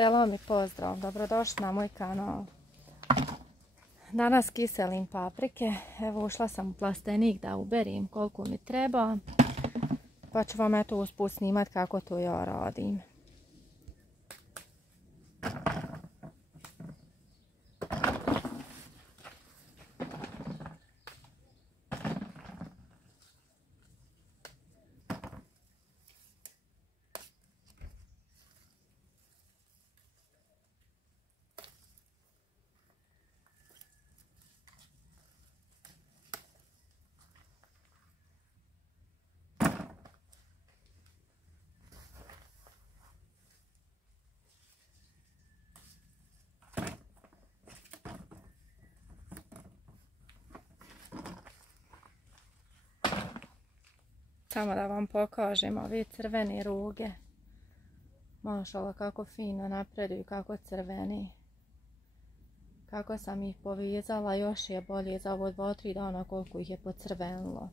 Selam i pozdrav, dobrodošli na moj kanal. Danas kiselim paprike, evo ušla sam u plastenik da uberim koliko mi treba, pa ću vam eto usput snimat kako to ja radim. Samo da vam pokažem ove crvene ruge. Mašala kako fino napreduju, kako crveni. Kako sam ih povezala, još je bolje za ovo 2-3 dana koliko ih je pocrvenilo.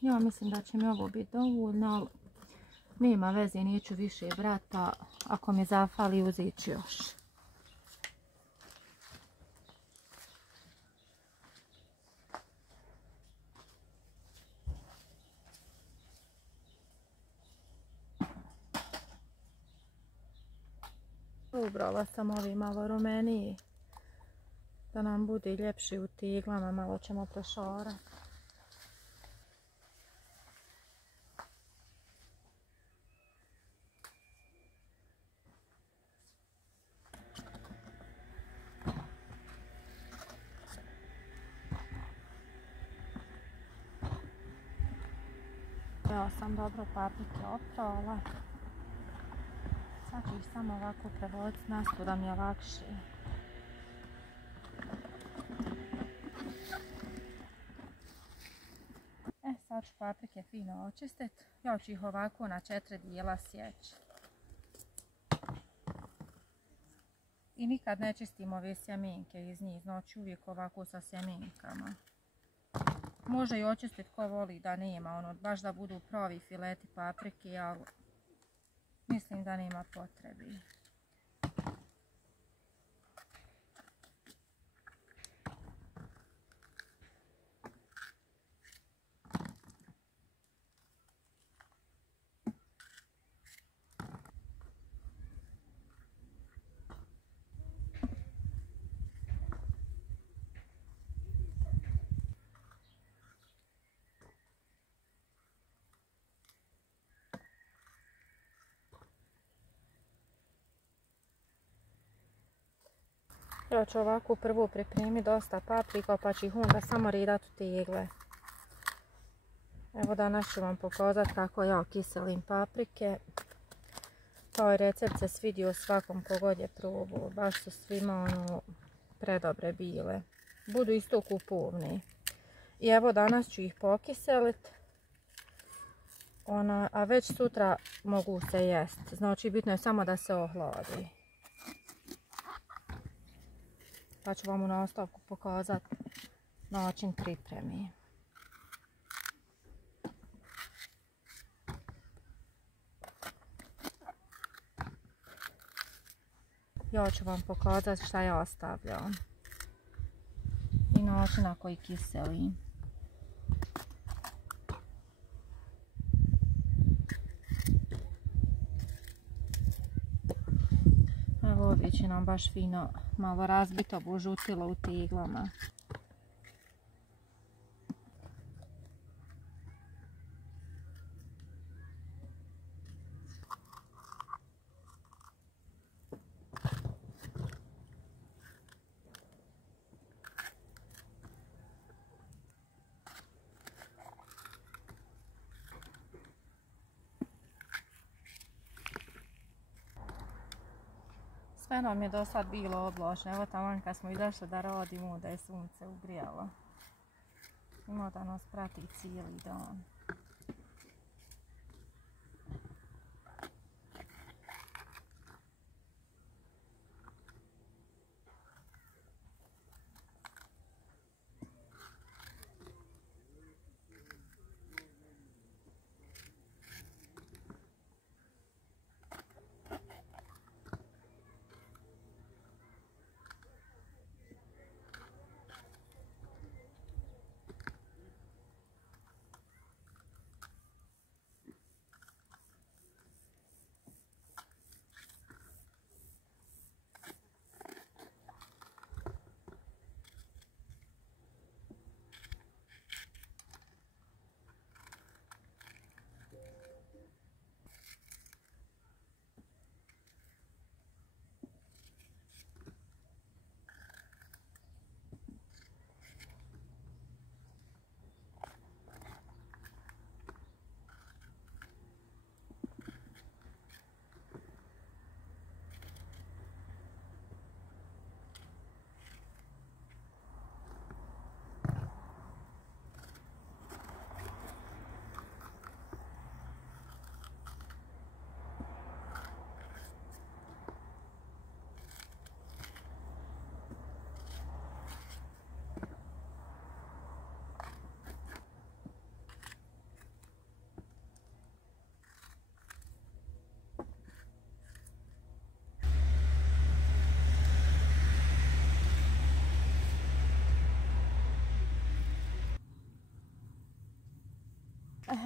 Ja mislim da će mi ovo biti dovoljno, ali nema veze, neću više brata, ako mi zafali uzet ću još. Ubrala sam ovi malo rumeniji, da nam bude ljepši u teglama, malo ćemo prošarati. Ja sam dobro paprike oprala. Sad ću ih samo ovako prevoditi na stol da mi je lakše. Sad ću paprike fino očistiti. Ja ću ih ovako na 4 dijela sjeći. I nikad ne čistim ove sjemenke iz njih, znači uvijek ovako sa sjemenkama. Može i očistiti ko voli da nema, baš da budu pravi fileti paprike, ali mislim da nema potrebe. Ja ću ovako prvo pripremiti dosta paprika pa ću ih onda samo redati u tegle. Evo danas ću vam pokazati kako ja kiselim paprike. Ovaj recept se svidio svakom kogod je probao. Baš su svima predobre bile. Budu isto kupovni. I evo danas ću ih pokiseliti. A već sutra mogu se jesti. Znači bitno je samo da se ohladi. Pa ću vam u nastavku pokazati način pripreme. Ja ću vam pokazati šta ja ostavljam. I način na koji kiselim. Evo ovdje će nam baš fino malo razbito bužutilo u teglama. Sve nam je do sad bilo oblačno, evo taman kad smo izašli da radimo da je sunce ugrijalo. Ima da nas prati cijeli dan.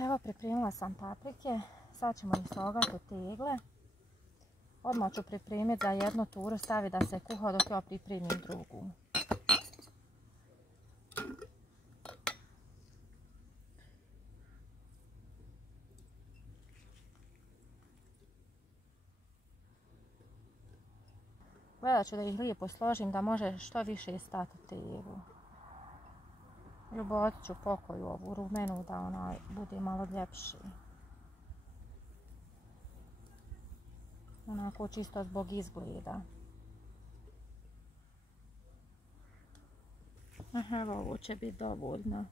Evo pripremila sam paprike, sad ćemo ih slagati u tegle. Odmah ću pripremiti za jednu turu, staviti da se kuha dok ja pripremim drugu. Gledat ću da ih lijepo složim da može što više stati u teglu. I ubacit ću pokoju ovu rumenu da ona bude malo ljepši. Onako čisto zbog izgleda. Evo ovo će biti dovoljno.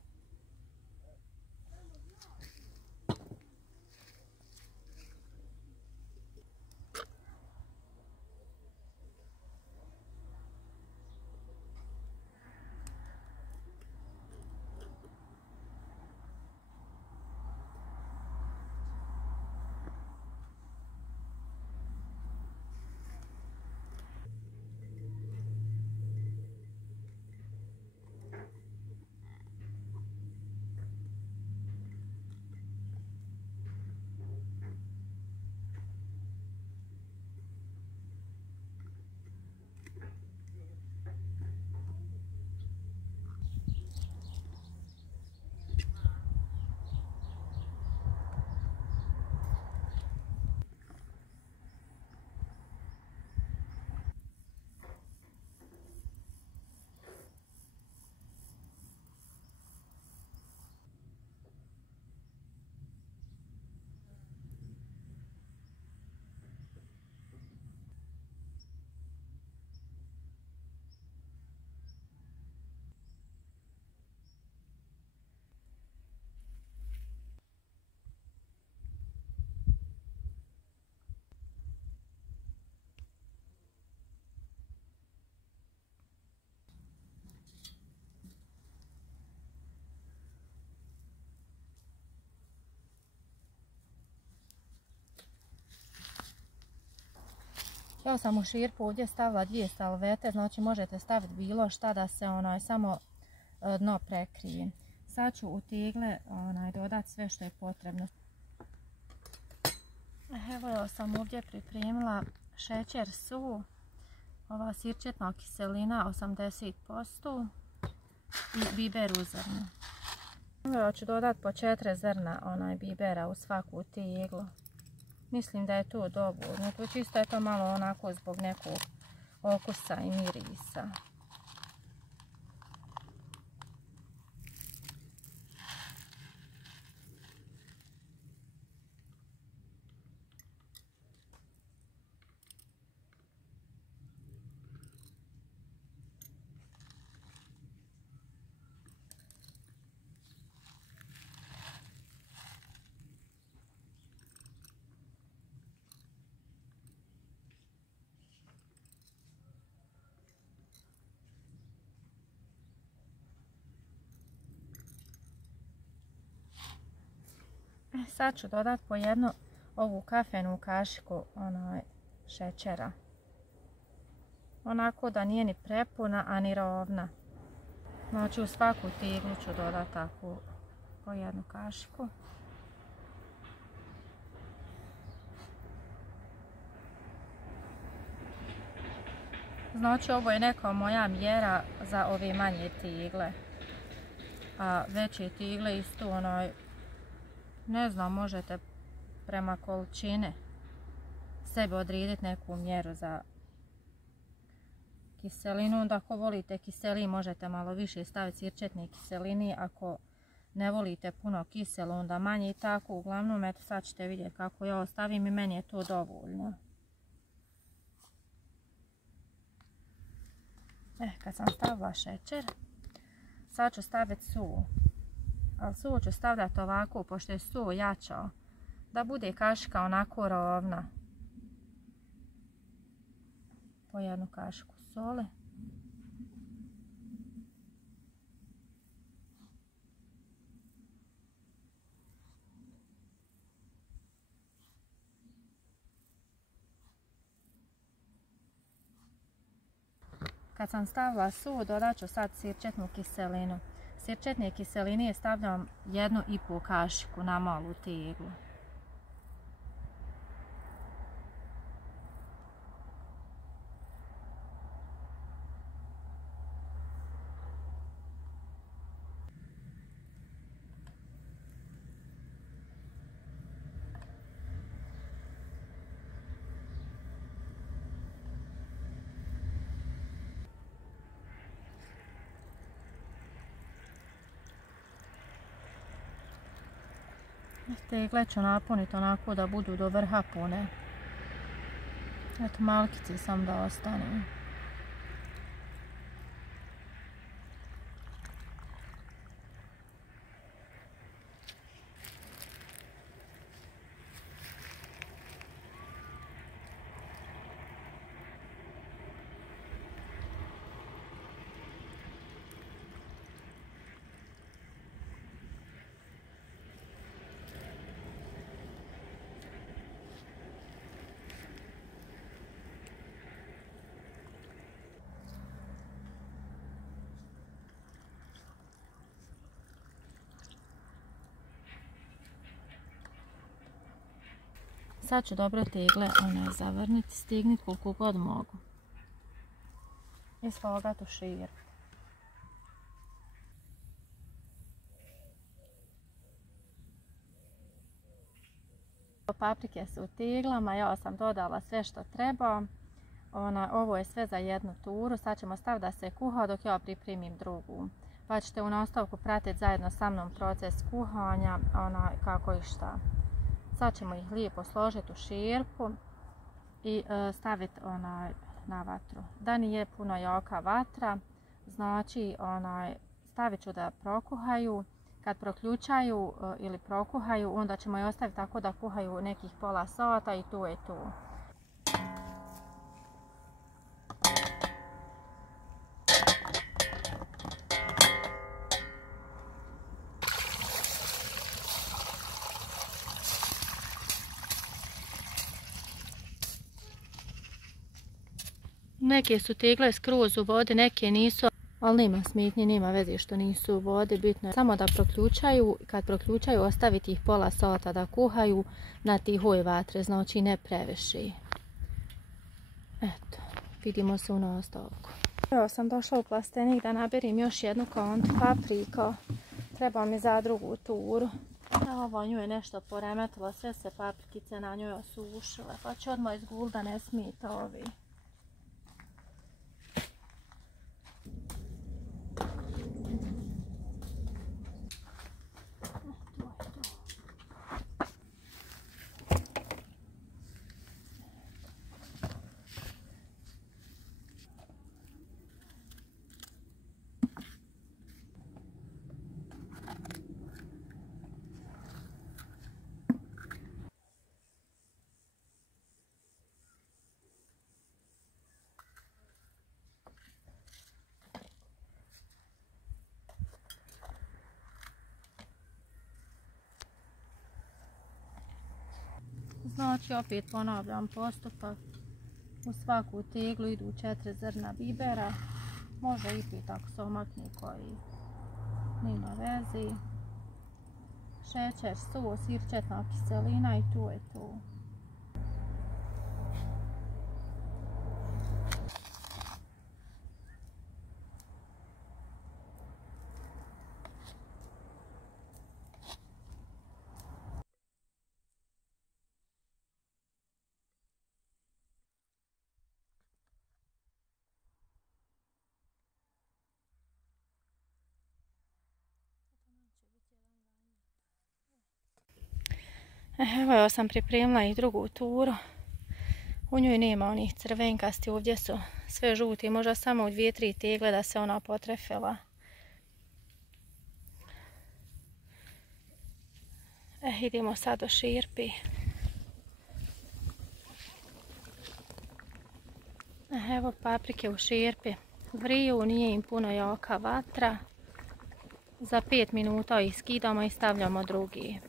Ja sam u širpu ovdje stavila 2 salvete, znači možete staviti bilo šta da se samo dno prekrije. Sad ću u tegle dodati sve što je potrebno. Evo ja sam ovdje pripremila šećer suv, ova sirćetna kiselina 80% i biber u zrnu. Ja ću dodati po 4 zrna bibera u svaku teglu. Mislim da je to dovoljno. To čisto je to malo onako zbog nekog okusa i mirisa. Sad ću dodati po jednu ovu kafenu kašiku šećera. Onako da nije ni prepuna, a ni rovna. Znači u svaku teglu ću dodati tako po jednu kašiku. Znači ovo je neka moja mjera za ove manje tegle. A veće tegle isto ne znam, možete prema količine sebi odrediti neku mjeru za kiselinu. Onda ako volite kiselinu možete malo više staviti sirćetne kiseline. Ako ne volite puno kiselo onda manje i tako. Uglavnom eto sad ćete vidjeti kako ja ostavim i meni je to dovoljno. Kad sam stavila šećer, sad ću staviti suv. Ali suv ću stavljati ovako, pošto je suv jačao, da bude kašika onako rovna. Po jednu kašiku soli. Kad sam stavila suv, dodat ću sad sirćetnu kiselinu. Sirćetne kiseline stavljam 1,5 kašiku na malu teglu. Tegle ću napuniti onako da budu do vrha pune. Eto, malkice sam da ostane. Sad ću dobro tegle zavrniti, stigniti koliko god mogu. I slagati u širpu. Paprike su u teglama, ja sam dodala sve što treba. Ovo je sve za jednu turu, sad ćemo staviti da se kuha dok ja pripremim drugu. Pa ćete u nastavku pratiti zajedno sa mnom proces kuhanja, kako i šta. Sad ćemo ih lijepo složiti u širpu i staviti na vatru. Da nije puno jaka vatra, znači stavit ću da prokuhaju. Kad proključaju ili prokuhaju, onda ćemo ih ostaviti tako da kuhaju nekih pola sata i to je to. Neke su tegle skroz u vodi, neke nisu, ali nema smetnje, nema veze što nisu u vodi, bitno je samo da proključaju, kad proključaju ostaviti ih pola sata da kuhaju na tihoj vatri, znači ne previše. Eto, vidimo se u nastavku. Evo sam došla u plastenik da naberim još jednu kantu paprika, treba mi za drugu turu. Ovo nju je nešto poremetilo, sve se paprikice na njoj osušile, pa ću odmah izguliti da ne smita ovi. Znači opet ponavljam postupak, u svaku teglu idu 4 zrna bibera, može i 5 ako se omakne koji nema veze, šećer, so, sirćetna kiselina i to je to. Evo sam pripremila i drugu turu. U njoj nema onih crvenkasti, ovdje su sve žuti, možda samo u 2-3 tegle da se ona potrefila. Idemo sad do širpi. Evo paprike u širpi. Vriju, nije im puno jaka vatra. Za 5 minuta ih skidamo i stavljamo drugi.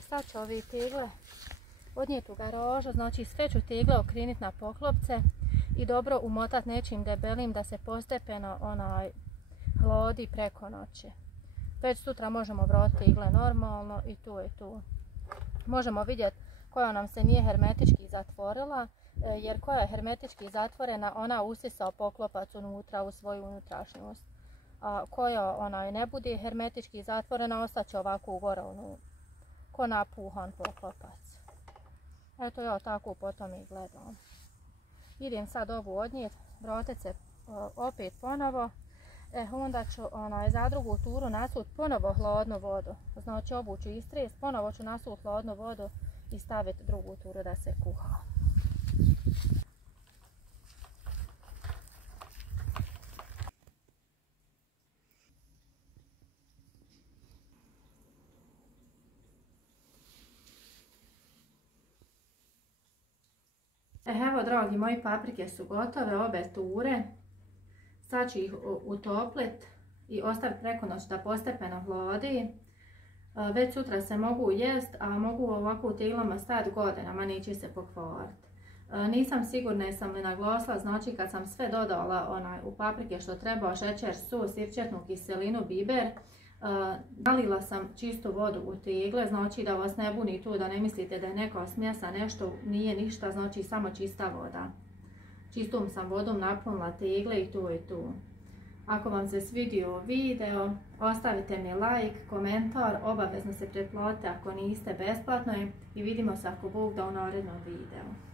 Sad ću ove tegle odnijeti u garažu, znači sve ću tegle okrenuti na poklopce i dobro umotati nečim debelim da se postepeno hladi preko noći. Već sutra možemo vratiti tegle normalno i to je to. Možemo vidjeti koja nam se nije hermetički zatvorila, jer koja je hermetički zatvorena ona usisa poklopac unutra u svoju unutrašnjost. A koja ne bude hermetički zatvorena ostaće ovako ugore ko napuhan poklopac. Eto ja tako potom i gledam. Idem sad ovu odnijeti, vratit se opet ponovo. Onda ću za drugu turu nasut ponovo hladnu vodu. Znači ovu ću istrest, ponovo ću nasut hladnu vodu i staviti drugu turu da se kuha. Evo dragi moji, paprike su gotove, obe ture. Sad ću ih utopliti i ostaviti preko noć da postepeno hladi. Već sutra se mogu jest, a mogu ovako u teglama stajati godinama, neće se pokvariti. Nisam sigurna jesam li naglasila, znači kad sam sve dodala u paprike što treba, šećer, so, sirćetnu kiselinu, biber, nalila sam čistu vodu u tegle, znači da vas ne buni to, da ne mislite da je neka smjesa, nešto, nije ništa, znači samo čista voda. Čistom sam vodom napunila tegle i to je to. Ako vam se svidio video, ostavite mi like, komentar, obavezno se pretplatite ako niste, besplatno je i vidimo se ako Bog da u narednom videu.